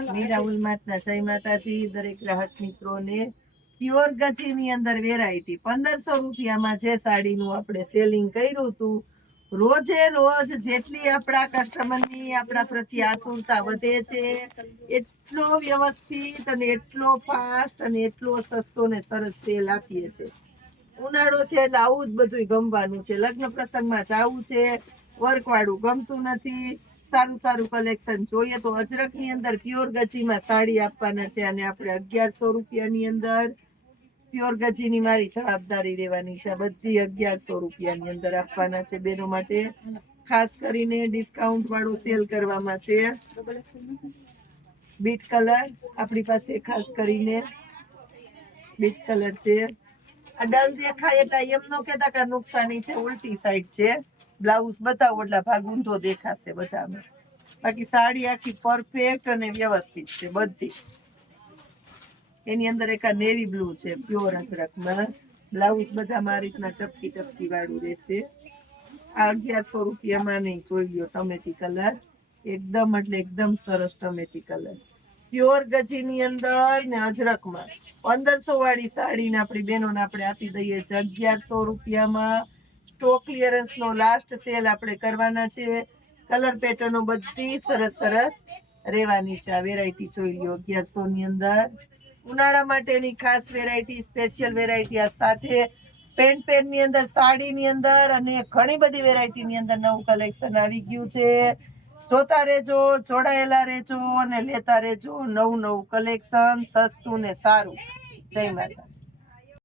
મીરા ઉલમાતના જય માતાજી દરેક ગ્રાહક મિત્રોને પ્યોર ગચીની અંદર વેરાયટી 1500 રૂપિયામાં જે સાડીનું આપણે સેલિંગ કર્યું હતું રોજે રોજ જેટલી આપણા કસ્ટમરની આપણા પ્રત્યે આતુરતા વધે છે એટલો વ્યવસ્થિત અને એટલો ફાસ્ટ અને એટલો સસ્તો ને સરસ સેલ આપીએ છીએ ઉનાળો છે એટલે આવું જ બધું ગમવાનું છે લગ્ન પ્રસંગમાં જવું છે વર્કવાળું ગમતું નથી સારું કલેક્શન જોઈએ તો અજરકની અંદર પ્યોર ગચીમાં સાડી આપવાના છે અને આપણે 1100 રૂપિયાની અંદર પ્યોર ગચીની મારી જવાબદારી લેવાની છે બધી 1100 રૂપિયાની અંદર આપવાના છે બેનો માટે ખાસ કરીને ડિસ્કાઉન્ટ વાળું સેલ કરવામાં છે બીટ કલર આપણી પાસે ખાસ કરીને બીટ કલર છે આ ડલ દેખાય એટલે એમ ન કહેતા કે નુકસાની છે ઉલટી સાઈડ છે બ્લાઉઝ બતાવો એટલે ભાગ ઊંધો દેખાશે બધામાં બાકી સાડી આખી પરફેક્ટ અને વ્યવસ્થિત છે બધી એની અંદર એક આ નેવી બ્લુ છે પ્યોર અજરકમાં બ્લાઉઝ બધામાં આ રીતના ચપકી વાળું રહેશે આ 1100 રૂપિયામાં નહીં જોઈ લો ટમેટી કલર એકદમ એટલે એકદમ સરસ ટમેટી કલર પ્યોર ગચીની અંદર ને અજરકમાં 1500 વાળી સાડીને આપણી બહેનોને આપણે આપી દઈએ છીએ 1100 રૂપિયામાં સ્ટોક ક્લિયરન્સ નો લાસ્ટ સેલ આપણે કરવાના છે કલર પેટર્નો બધી સરસ રહેવાની છે આ વેરાયટી જોઈ લો 1100 ની અંદર ઉનાળા માટેની ખાસ વેરાયટી સ્પેશિયલ વેરાયટી આ સાથે પેન્ટ ની અંદર સાડીની અંદર અને ઘણી બધી વેરાયટીની અંદર નવું કલેક્શન આવી ગયું છે જોતા રહેજો જોડાયેલા રહેજો અને લેતા રહેજો નવું કલેક્શન સસ્તું ને સારું જય માતા